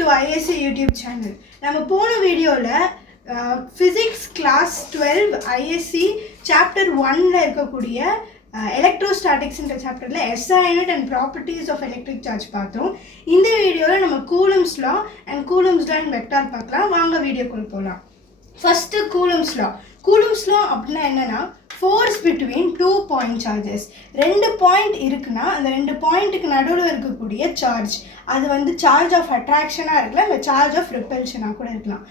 to ISC YouTube channel. நம்ம போன வீடியோல physics class 12 ISC chapter 1ல இருக்கக்கூடிய electrostatics என்ற சாப்டர்ல SI unit and properties of electric charge பார்த்தோம். இந்த வீடியோல நம்ம Coulomb's law and Coulomb's law and vector பார்க்கலாம். வாங்க வீடியோக்குள்ள போலாம். First Coulomb's law. Coulomb's law அப்படினா என்னன்னா force between two point charges. ரெண்டு பாயிண்ட் இருக்குன்னா அந்த ரெண்டு பாயிண்ட்டுக்கு நடுவுல இருக்கக்கூடிய சார்ஜ் அது வந்து சார்ஜ் ஆஃப் அட்ராக்ஷனா இருக்கலாம் இல்ல சார்ஜ் ஆஃப் ரிப்பல்ஷனா கூட இருக்கலாம்.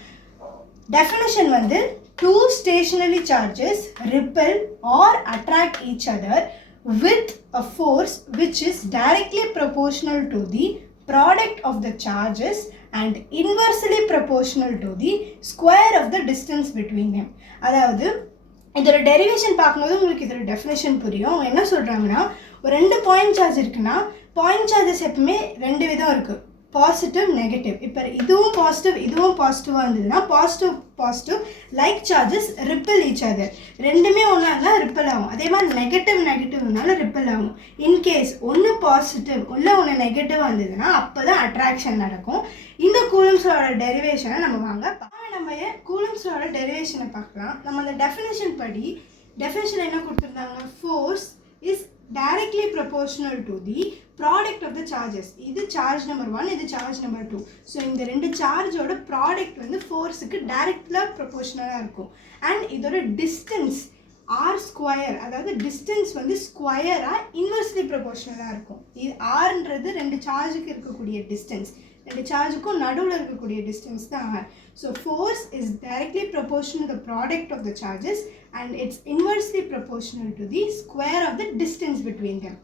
Definition வந்து two stationary charges repel or attract each other with a force which is directly proportional to the product of the charges and inversely proportional to the square of the distance between them. அதாவது இதோட derivation பார்க்கும்போது உங்களுக்கு இதோட definition புரியும். அவங்க என்ன சொல்கிறாங்கன்னா ஒரு ரெண்டு பாயிண்ட் சார்ஜ் இருக்குன்னா பாயிண்ட் சார்ஜஸ் எப்பவுமே ரெண்டு விதம் இருக்குது, பாசிட்டிவ் நெகட்டிவ். இப்போ இதுவும் பாசிட்டிவாக இருந்ததுன்னா positive like charges ripple each other, ரெண்டுமே ஒன்றா இருந்தால் ரிப்பல் ஆகும். அதே மாதிரி நெகட்டிவ்னால ரிப்பல் ஆகும். இன்கேஸ் ஒன்று பாசிட்டிவ் இல்லை ஒன்று நெகட்டிவாக இருந்ததுன்னா அப்போ தான் அட்ராக்ஷன் நடக்கும். இந்த கூலம்ஸோட டெரிவேஷனை நம்ம கூலம்ஸோட டெரிவேஷனை பார்க்கலாம். நம்ம அந்த டெஃபினேஷன் படி டெஃபினேஷன் என்ன கொடுத்துருந்தாங்க, force is directly proportional to the product of the charges. இது சார்ஜ் நம்பர் 1, இது சார்ஜ் நம்பர் 2. ஸோ இந்த ரெண்டு சார்ஜோட ப்ராடக்ட் வந்து ஃபோர்ஸுக்கு டைரக்டாக ப்ரொபோர்ஷனலாக இருக்கும். அண்ட் இதோட டிஸ்டன்ஸ் ஆர் ஸ்கொயர், அதாவது டிஸ்டன்ஸ் வந்து ஸ்கொயராக இன்வெர்ஸ்லி ப்ரொபோர்ஷனலாக இருக்கும். இது ஆர்ன்றது ரெண்டு சார்ஜுக்கு இருக்கக்கூடிய டிஸ்டன்ஸ், ரெண்டு சார்ஜுக்கும் நடுவில் இருக்கக்கூடிய டிஸ்டன்ஸ் தான் R. So force is directly proportional to the product of the charges and it's inversely proportional to the square of the distance between them.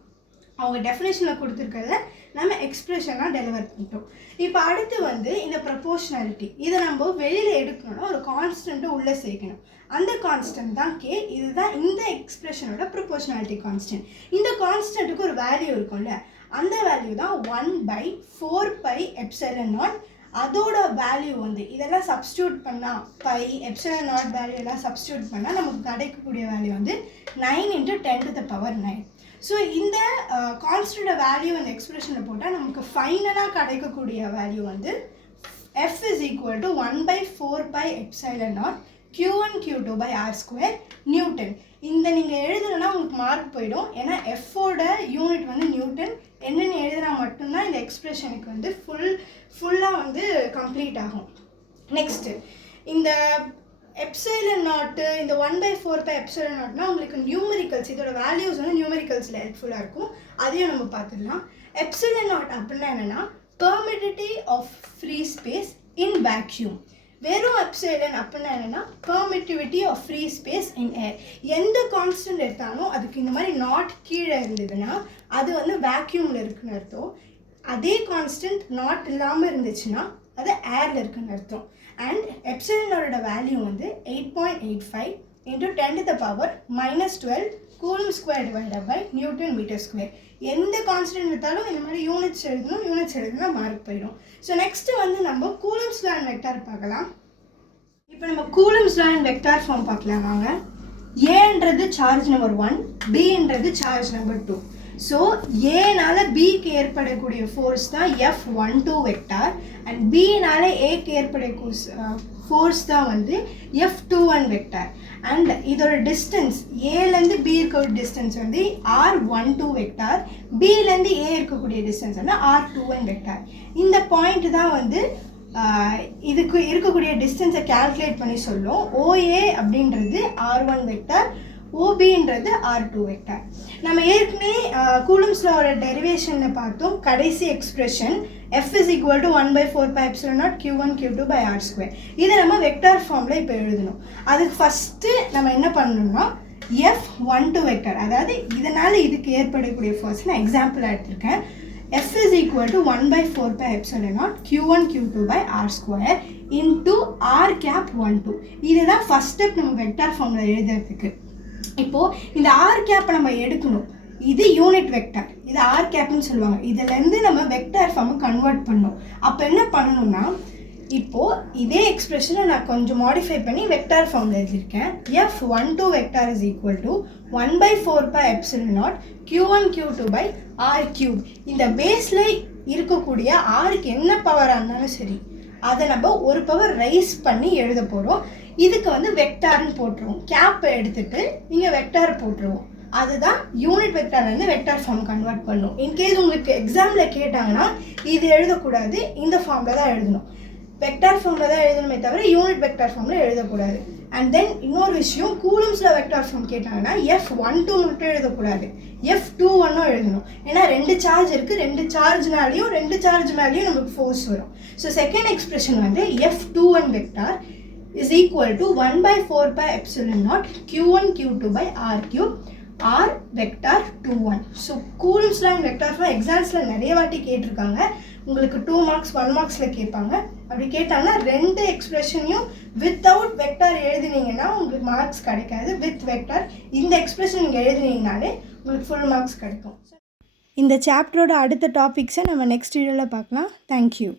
அவங்க டெஃபினேஷனில் கொடுத்துருக்கிறத நம்ம எக்ஸ்பிரஷனாக டெலிவர் பண்ணிட்டோம். இப்போ அடுத்து வந்து இந்த ப்ரொபோர்ஷனாலிட்டி, இதை நம்ம வெளியில் எடுக்கணும்னா ஒரு கான்ஸ்டண்ட்டை உள்ளே சேர்க்கணும். அந்த கான்ஸ்டன்ட் தான் கே. இதுதான் இந்த எக்ஸ்பிரஷனோட ப்ரொபோர்ஷனாலிட்டி கான்ஸ்டன்ட். இந்த கான்ஸ்டன்ட்டுக்கு ஒரு வேல்யூ இருக்கும்ல, அந்த வேல்யூ தான் 1/4πε0. அதோட வேல்யூ வந்து இதெல்லாம் சப்ஸ்டியூட் பண்ணால் பை எப்சிலன் நாட் வேல்யூ எல்லாம் சப்ஸ்டியூட் பண்ணால் நமக்கு கிடைக்கக்கூடிய வேல்யூ வந்து 9 × 10⁹. ஸோ இந்த கான்ஸ்டன்ட் வேல்யூ அந்த எக்ஸ்பிரஷனில் போட்டால் நமக்கு ஃபைனலாக கிடைக்கக்கூடிய வேல்யூ வந்து F is equal to 1/4πε0 Q1 Q2/r² Newton. இந்த நீங்கள் எழுதுனா உங்களுக்கு மார்க் போயிடும். ஏன்னா எஃப்போட யூனிட் வந்து நியூட்டன். என்னென்னு எழுதுனா மட்டும்தான் இந்த எக்ஸ்பிரஷனுக்கு வந்து ஃபுல்லாக வந்து கம்ப்ளீட் ஆகும். நெக்ஸ்ட்டு இந்த எப்சிலன் நாட்டு, இந்த 1/4πε0 உங்களுக்கு நியூமெரிக்கல்ஸ், இதோட வேல்யூஸ் வந்து நியூமெரிக்கல்ஸில் ஹெல்ப்ஃபுல்லாக இருக்கும். அதையும் நம்ம பார்த்துடலாம். எப்சிலன் நாட் அப்படின்னா என்னென்னா permittivity of free space in vacuum. வெறும் எப்சிலன் அப்படின்னா என்னென்னா permittivity of free space in air. எந்த கான்ஸ்டன்ட் எடுத்தாலும் அதுக்கு இந்த மாதிரி நாட் கீழே இருந்ததுன்னா அது வந்து வேக்யூமில் இருக்குன்னு அர்த்தம். அதே கான்ஸ்டன்ட் நாட் இல்லாமல் இருந்துச்சுன்னா அது ஏரில் இருக்குன்னு அர்த்தம். அண்ட் எப்சிலனோட வேல்யூ வந்து 8.85 × 10⁻⁻12 கூலம் ஸ்கொயர் /Newton m². எந்த கான்ஸ்டன்ட் எடுத்தாலும் இந்த மாதிரி யூனிட்ஸ் எழுதணும் மார்க் போயிடும். ஸோ நெக்ஸ்ட்டு வந்து நம்ம கூலம்ஸ் லா அண்ட் வெக்டார் பார்க்கலாம். இப்போ நம்ம Coulomb's law and vector form பார்க்கலாம் வாங்க. ஏன்றது சார்ஜ் நம்பர் 1, பின்றது சார்ஜ் நம்பர் 2. ஸோ ஏனால பிக்கு ஏற்படக்கூடிய ஃபோர்ஸ் தான் F12 வெக்டார் அண்ட் பினால ஏக்கு ஏற்படக்கூடிய ஃபோர்ஸ் தான் வந்து F21 வெக்டார். அண்ட் இதோட டிஸ்டன்ஸ் ஏலேருந்து பி இருக்கக்கூடிய டிஸ்டன்ஸ் வந்து R12 வெக்டார், பிலேருந்து ஏ இருக்கக்கூடிய டிஸ்டன்ஸ் வந்து R21 வெக்டார். இந்த பாயிண்ட் தான் வந்து இதுக்கு இருக்கக்கூடிய டிஸ்டன்ஸை கால்குலேட் பண்ணி சொல்லும். OA அப்படின்றது R1 வெக்டார், OBன்றது R2 வெக்டார். நம்ம ஏற்கனவே கூலம்ஸ் லாவோட டெரிவேஷனில் பார்த்தோம். கடைசி expression F is equal to 1/4πε0 Q1 Q2/r². இதை நம்ம வெக்டார் ஃபார்மில் இப்போ எழுதணும். அதுக்கு ஃபஸ்ட்டு நம்ம என்ன பண்ணணும்னா F12 வெக்டார், அதாவது இதனால் இதுக்கு ஏற்படக்கூடிய ஃபோர்ஸ் நான் எக்ஸாம்பிளாக எடுத்திருக்கேன். F is equal to 1/4πε0 Q1 Q2/r² into r⁻12. இதுதான் ஃபஸ்ட் ஸ்டெப் நம்ம வெக்டார் ஃபார்மில் எழுதுறதுக்கு. இப்போது இந்த r⁻ நம்ம எடுக்கணும். இது யூனிட் வெக்டார், இது r⁻ சொல்லுவாங்க. இதிலேருந்து நம்ம வெக்டார் ஃபார்மை கன்வெர்ட் பண்ணணும். அப்போ என்ன பண்ணணும்னா இப்போது இதே எக்ஸ்பிரஷனை நான் கொஞ்சம் மாடிஃபை பண்ணி வெக்டார் ஃபார்மில் எழுதியிருக்கேன். F12 vector is equal to 1/4πε0 Q1 Q2 by R3. இந்த பேஸில் இருக்கக்கூடிய ஆருக்கு என்ன பவராக இருந்தாலும் சரி அதை நம்ம ஒரு பவர் ரைஸ் பண்ணி எழுத போகிறோம். இதுக்கு வந்து வெக்டார்னு போட்டுருவோம். கேப்பை எடுத்துகிட்டு இங்கே வெக்டார் போட்டுருவோம். அதுதான் யூனிட் வெக்டார்லேருந்து வெக்டார் ஃபார்ம் கன்வெர்ட் பண்ணும். இன்கேஸ் உங்களுக்கு எக்ஸாமில் கேட்டாங்கன்னா இது எழுதக்கூடாது, இந்த ஃபார்மில் தான் எழுதணும். வெக்டார் ஃபார்மில் தான் எழுதணுமே தவிர யூனிட் வெக்டார் ஃபார்மில் எழுதக்கூடாது. அண்ட் தென் இன்னொரு விஷயம், கூலம்ஸில் வெக்டார் ஃபார்ம் கேட்டாங்கன்னா F12 மட்டும் எழுதக்கூடாது, F21 எழுதணும். ஏன்னா 2 சார்ஜ் இருக்குது, 2 சார்ஜ்னாலையும் 2 சார்ஜ் மேலேயும் நமக்கு ஃபோர்ஸ் வரும். ஸோ செகண்ட் எக்ஸ்பிரஷன் வந்து F21 vector is equal to 1/4πε0 Q1 Q2 by R3 R vector 21. So கூலம்ஸில் அண்ட் வெக்டார் ஃபார்ம் எக்ஸாம்ஸில் நிறைய வாட்டி கேட்டிருக்காங்க. உங்களுக்கு 2 மார்க்ஸ் 1 மார்க்ஸில் கேட்பாங்க. அப்படி கேட்டாங்கன்னா 2 எக்ஸ்பிரஷனையும் வித்தவுட் வெக்டார் எழுதினீங்கன்னா உங்களுக்கு மார்க்ஸ் கிடைக்காது. வித் வெக்டார் இந்த எக்ஸ்பிரஷன் நீங்கள் எழுதினீங்கனாலே உங்களுக்கு ஃபுல் மார்க்ஸ் கிடைக்கும். இந்த சாப்டரோட அடுத்த டாபிக்ஸை நம்ம நெக்ஸ்ட் வீடியோவில் பார்க்கலாம். தேங்க்யூ.